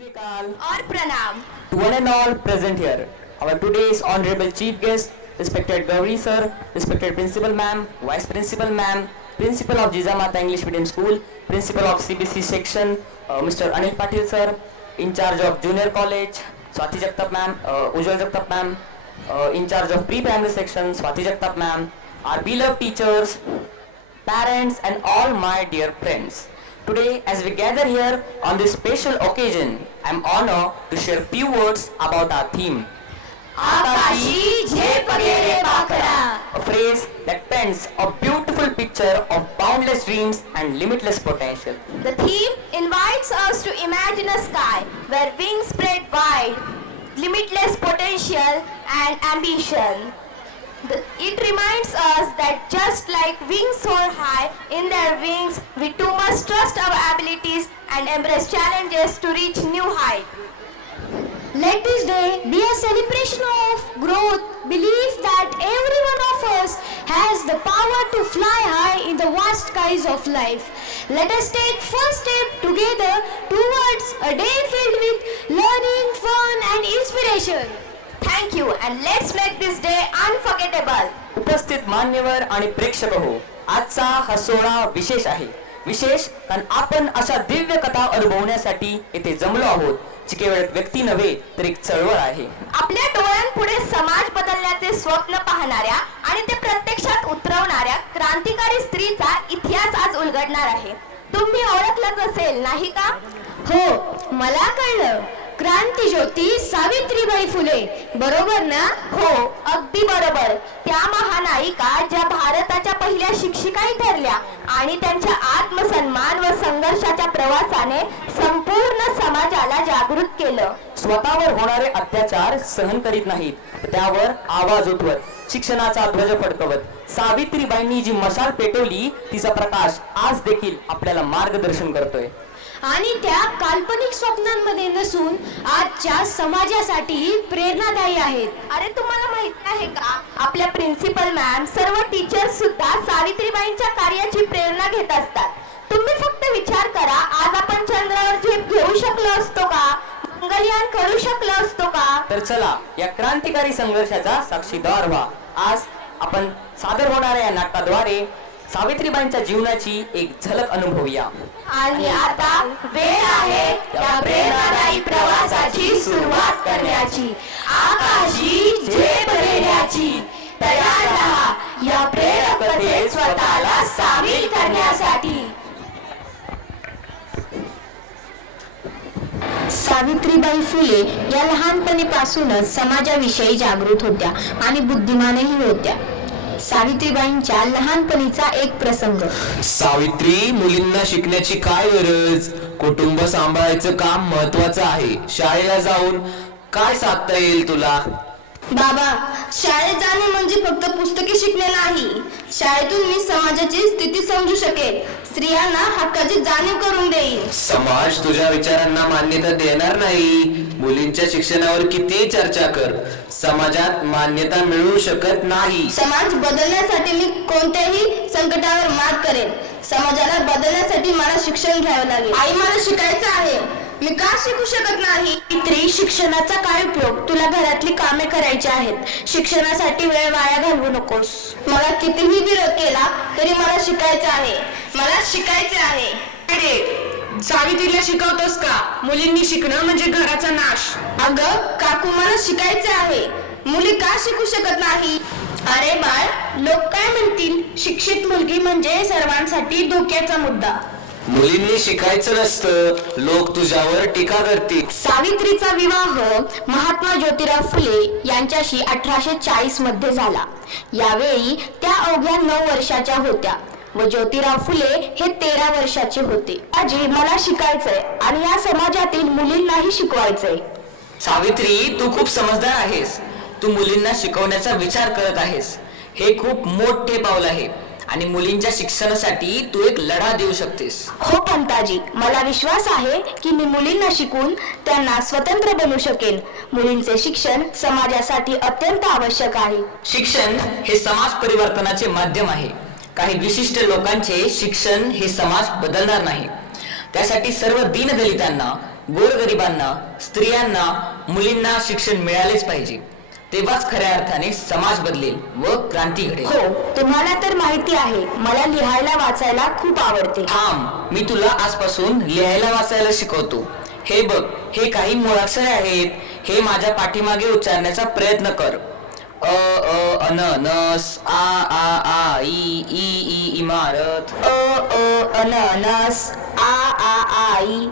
Swikal और प्रणाम। to one and all present here. Our today's honorable chief guest, respected Gauri sir, respected principal ma'am, vice principal ma'am, principal of Jizamata English Medium School, principal of CBC section, Mr. Anil Patil sir, in charge of junior college, Swati Jagtap ma'am, Ujjwal Jagtap ma'am, in charge of pre-primary section, Swati Jagtap ma'am, our beloved teachers, parents and all my dear friends. Today, as we gather here on this special occasion, I am honored to share few words about our theme. आकाशी झेप गेले पाखरा. A phrase that paints a beautiful picture of boundless dreams and limitless potential. The theme invites us to imagine a sky where wings spread wide, limitless potential and ambition. It reminds us that just like wings soar high in their wings, we too must trust our abilities and embrace challenges to reach new heights. Let this day be a celebration of growth, belief that every one of us has the power to fly high in the vast skies of life. Let us take first step together towards a day filled with learning, fun and inspiration. Thank you and let's make this day unforgettable. उपस्थित मान्यवर आणि प्रेक्षक हो, आजचा हा सोहळा विशेष आहे. विशेष कारण आपण अशा दिव्य कथा अनुभवण्यासाठी येथे जमलो आहोत, जी केवळ व्यक्ती नव्हे तर एक चळवळ आहे. आपल्या डोळ्यांपुढे समाज बदलण्याचे स्वप्न पाहणाऱ्या आणि ते प्रत्यक्षात उतरवणाऱ्या क्रांतिकारी स्त्रीचा इतिहास आज उलगडणार आहे. तुम्ही ओळखलंच असेल नाही का? हो, मला कळलं. क्रांतिज्योती सावित्रीबाई फुले, बरोबर ना? हो, अगदी बरोबर. त्या महानायिका ज्या भारताच्या पहिल्या शिक्षिकाही ठरल्या आणि त्यांच्या आत्मसन्मान व संघर्षाच्या प्रवासाने संपूर्ण समाजाला जागृत केलं. स्वतःवर होणारे अत्याचार सहन करीत नाहीत, तर त्यावर आवाज उठवत शिक्षणाचा ध्वज फडकवत सावित्रीबाईंनी जी मशाल पेटवली, तिचा प्रकाश आज देखील आपल्याला मार्गदर्शन करतोय. आणि त्या काल्पनिक स्वप्नांमध्ये नसून आजच्या समाजासाठी प्रेरणादायी आहेत. अरे तुम्हाला माहित आहे का, आपल्या प्रिन्सिपल मॅम, सर्व टीचर्स सुद्धा सावित्रीबाईंच्या कार्याची प्रेरणा घेत असतात. तुम्ही फक्त विचार करा, आज आपण चंद्रावर झेप घेऊ शकलो असतो का? मंगलयान करू शकलो असतो का? तर चला या क्रांतिकारी संघर्षाचा साक्षीदार व्हा. आज आपण सादर होणाऱ्या या नाटकाद्वारे सावित्रीबाईंच्या जीवनाची एक झलक अनुभवूया. आणि आता वेळ आहे या प्रेरणादायी प्रवासाची सुरुवात करण्याची. आकाशी झेप घेण्याची. तयार राहा या प्रेरक कथेत स्वतःला सामील करण्यासाठी. सावित्रीबाई फुले या लहानपणीपासूनच समाजाविषयी जागृत होत्या आणि बुद्धिमानही होत्या. सावित्रीबाईंच्या लहानपणीचा एक प्रसंग. सावित्री, मुलींना शिकण्याची काय गरज? कुटुंब सांभाळायचं काम महत्वाचं आहे. शाळेला जाऊन काय साधता येईल तुला? बाबा, शाळेत जाणे म्हणजे फक्त पुस्तके शिकणे नाही. शाळेतून मी समाजाची स्थिती समजू शकेल, स्त्रियांना हक्काची जाणीव करून देईल. समाज तुझ्या विचारांना मान्यता देणार नाही. मुलींच्या शिक्षणावर किती चर्चा कर, समाजात मान्यता मिळू शकत नाही. समाज बदलण्यासाठी मी कोणत्याही संकटावर मात करेन. समाजाला बदलण्यासाठी मला शिक्षण घ्यावे लागेल. आई, मला शिकायचं आहे. मी का शिकू शकत नाही? स्त्री, शिक्षणाचा काय उपयोग? तुला घरातली कामे करायची आहेत. शिक्षणासाठी वेळ वाया घालवू नकोस. मला कितीही विरोध केला तरी मला शिकायचं आहे. मला शिकायचे आहे. सावित्रीला शिकवतोस का? मुलींनी शिकणं म्हणजे घराचा नाश. अगं काकू, मला शिकायचे आहे. मुली का शिकू शकत नाही? अरे बाळ, लोक काय म्हणतील? शिक्षित मुलगी म्हणजे सर्वांसाठी धोक्याचा मुद्दा. मुलींनी शिकायचं नसतं, लोक तुझ्यावर टीका करतील. सावित्रीचा विवाह महात्मा ज्योतिराव फुले यांच्याशी 1840 मध्ये झाला. यावेळी त्या अवघ्या 9 वर्षाच्या होत्या व ज्योतिराव फुले हे 13 वर्षाचे होते. आजी, मला शिकायचंय आणि या समाजातील मुलींनाही शिकवायचंय. सावित्री, तू खूप समजदार आहेस. तू मुलींना शिकवण्याचा विचार करत आहेस. हे खूप मोठे पाऊल आहे आणि मुलींच्या शिक्षणासाठी तू एक लढा देऊ शकतेस. हो पंताजी, मला विश्वास आहे की मी मुलींना शिकून त्यांना स्वतंत्र बनवू शकेन. मुलींचे शिक्षण समाजासाठी अत्यंत आवश्यक आहे. शिक्षण हे समाज परिवर्तनाचे माध्यम आहे. काही विशिष्ट लोकांचे शिक्षण हे समाज बदलणार नाही. त्यासाठी सर्व दीनदलितांना, गोरगरिबांना, स्त्रियांना, मुलींना शिक्षण मिळालेच पाहिजे. तेव्हाच खऱ्या अर्थाने समाज बदलेल व क्रांती घडेल. हो, तुम्हाला तर माहिती आहे मला लिहायला वाचायला खूप आवडते. थांब, मी तुला आजपासून लिहायला वाचायला शिकवतो. हे बघ, हे काही मुळाक्षरे आहेत. हे माझ्या पाठीमागे उच्चारण्याचा प्रयत्न कर. अननस, आ ई ई इमारत. अननस, आ ई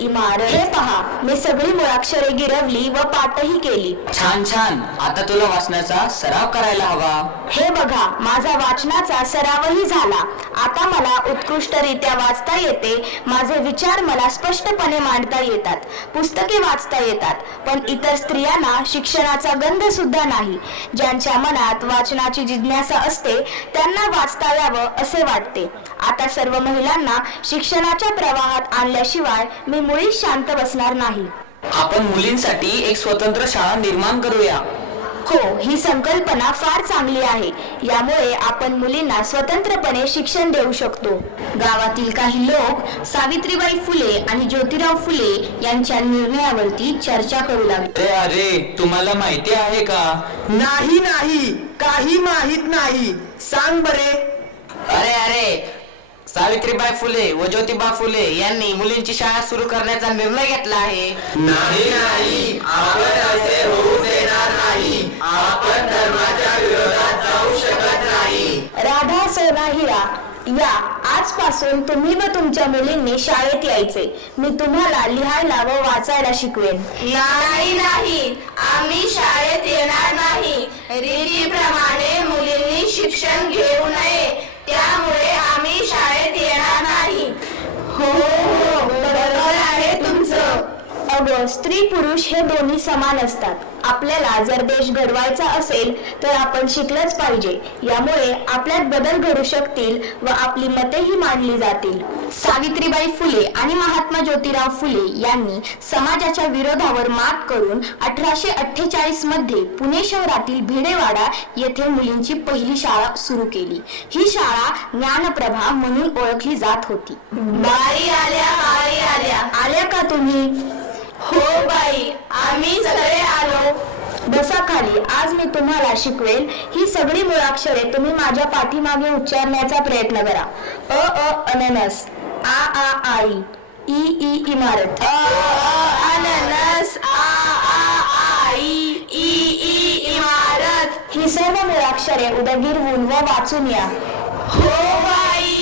इमारत. हे पहा, मी सगळी मुळाक्षरे गिरवली व पाठही केली. छान छान. आता तुला वाचण्याचा सराव करायला हवा. हे बघा, माझा वाचनाचा सरावही झाला. आता मला उत्कृष्टरित्या वाचता येते. माझे विचार मला स्पष्टपणे मांडता येतात. पुस्तके वाचता येतात. पण इतर स्त्रियांना शिक्षणाचा गंध सुद्धा नाही. ज्यांच्या मनात वाचनाची जिज्ञासा असते त्यांना वाचता यावं असे वाटते. आता सर्व महिलांना शिक्षणाच्या प्रवाहात आणल्याशिवाय मी मुळीच शांत बसणार नाही. आपण मुलींसाठी एक स्वतंत्र शाळा निर्माण करूया. हो, ही संकल्पना फार चांगली आहे. यामुळे आपण मुलींना स्वतंत्रपणे शिक्षण देऊ शकतो. गावातील काही लोक सावित्रीबाई फुले आणि ज्योतिराव फुले यांच्या निर्णयावरती चर्चा करू लागले. अरे, तुम्हाला माहिती आहे का? नाही नाही, काही माहित नाही. सांग बरे. अरे, सावित्रीबाई फुले व ज्योतिबा फुले यांनी मुलींची शाळा सुरू करण्याचा निर्णय घेतला आहे. नाही नाही, आपण असे होऊ देणार नाही. आपण धर्माच्या विरोधात जाऊ शकत नाही. राधा, सोना, हिरा, या आजपासून तुम्ही व तुमच्या मुलींनी शाळेत यायचे. मी तुम्हाला लिहायला व वाचायला शिकवेन. नाही नाही, आम्ही शाळेत येणार नाही. रीतीप्रमाणे मुलींनी शिक्षण घेऊ नये, त्यामुळे आम्ही शाळेत येणार नाही. हो, बरोबर आहे तुमचं. अगं, स्त्री पुरुष हे दोन्ही समान असतात. आपल्याला जर देश घडवायचा असेल तर आपण शिकलंच पाहिजे. यामुळे आपल्यात बदल घडू शकतील व आपली मतेही मांडली जातील. सावित्रीबाई फुले आणि महात्मा ज्योतिराव फुले यांनी समाजाच्या विरोधावर मात करून 1848 मध्ये पुणे शहरातील भिडेवाडा येथे मुलींची पहिली शाळा सुरू केली. ही शाळा ज्ञानप्रभा म्हणून ओळखली जात होती. बाई आल्या. आल्या का तुम्ही? हो बाई, आम्ही सगळे आलो. बसा खाली. आज मी तुम्हाला शिकवेल. ही सगळी मुळाक्षरे तुम्ही माझ्या पाठीमागे उच्चारण्याचा प्रयत्न करा. अननस, आ ई इमारत. अननस, आ ई इमारत. ही सर्व मुळाक्षरे उद्या गिरवून व वाचून या. हो बाई.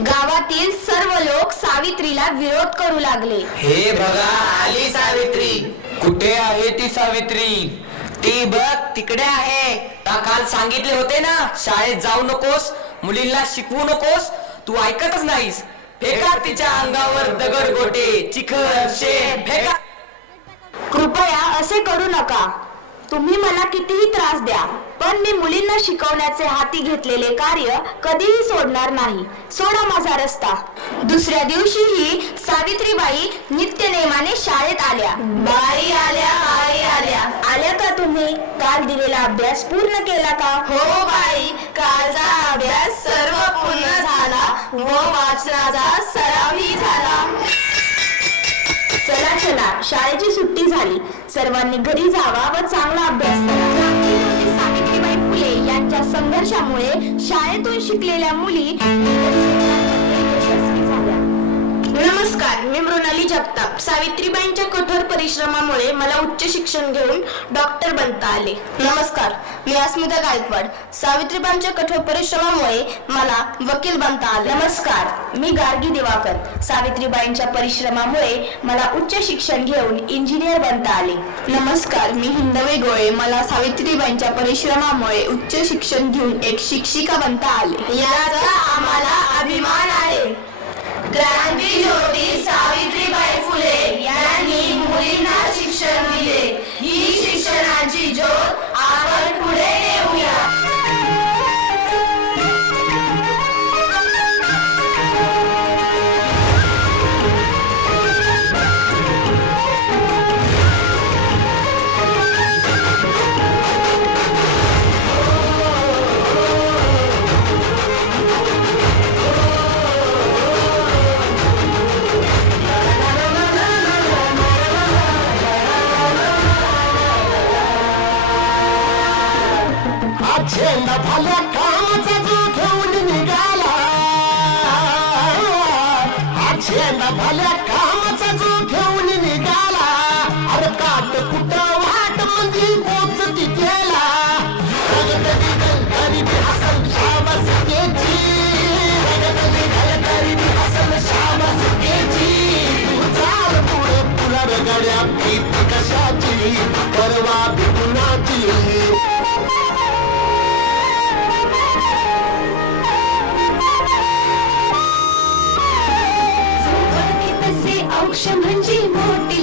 गावातील सर्व लोक सावित्रीला विरोध करू लागले. हे बघा, आली सावित्री. कुठे आहे ती सावित्री? ती बघ, तिकडे आहे. काल सांगितले होते ना, शाळेत जाऊ नकोस, मुलींना शिकवू नकोस. तू ऐकतच नाहीस. फेका तिच्या अंगावर दगड, गोटे, चिखल, शेण फेका. कृपया असे करू नका. तुम्ही मला कितीही त्रास द्या, पण मी मुलींना शिकवण्याचे हाती घेतलेले कार्य कधीही सोडणार नाही. सोडा माझा रस्ता. दुसऱ्या दिवशीही सावित्रीबाई नित्यनेमाने शाळेत आल्या. बाई आल्या. आल्या का तुम्ही? काल दिलेला अभ्यास पूर्ण केला का? हो बाई, कालचा अभ्यास सर्व पूर्ण झाला व वाचनाचा सरावही झाला. चला, शाळेची सुट्टी झाली. सर्वांनी घरी जावा व चांगला अभ्यास करा. सावित्रीबाई फुले यांच्या संघर्षामुळे शाळेतून शिकलेल्या मुली यशस्वी झाल्या. नमस्कार, मी मृणाली जगताप. सावित्रीबाईंच्या कठोर परिश्रमामुळे मला उच्च शिक्षण घेऊन डॉक्टर बनता आले. नमस्कार, मी अस्मिता गायकवाड. सावित्रीबाईंच्या कठोर परिश्रमामुळे मला वकील बनता आले. नमस्कार, मी गार्गी दिवाकर. सावित्रीबाईंच्या परिश्रमामुळे मला उच्च शिक्षण घेऊन इंजिनियर बनता आले. नमस्कार, मी हिंदवे गोळे. मला सावित्रीबाईंच्या परिश्रमामुळे उच्च शिक्षण घेऊन एक शिक्षिका बनता आले. याचा आम्हाला अभिमान आहे. क्रांतीज्योती सावित्रीबाई फुले यांनी मुलींना शिक्षण दिले. ही शिक्षणाची ज्योत आपण पुढे नेऊया. चेंडा भल्या कामाचा जो घेऊन निघाला अरे काट कुठं वाट म्हणजे पोचती त्याला रगतली गलगरी हसन शाबास केची रगतली गलगरी हसन शाबास केची तू चाल पुढे तुला रगड्या भीती कशाची परवा भिकुणाची औक्ष म्हणजे मोठी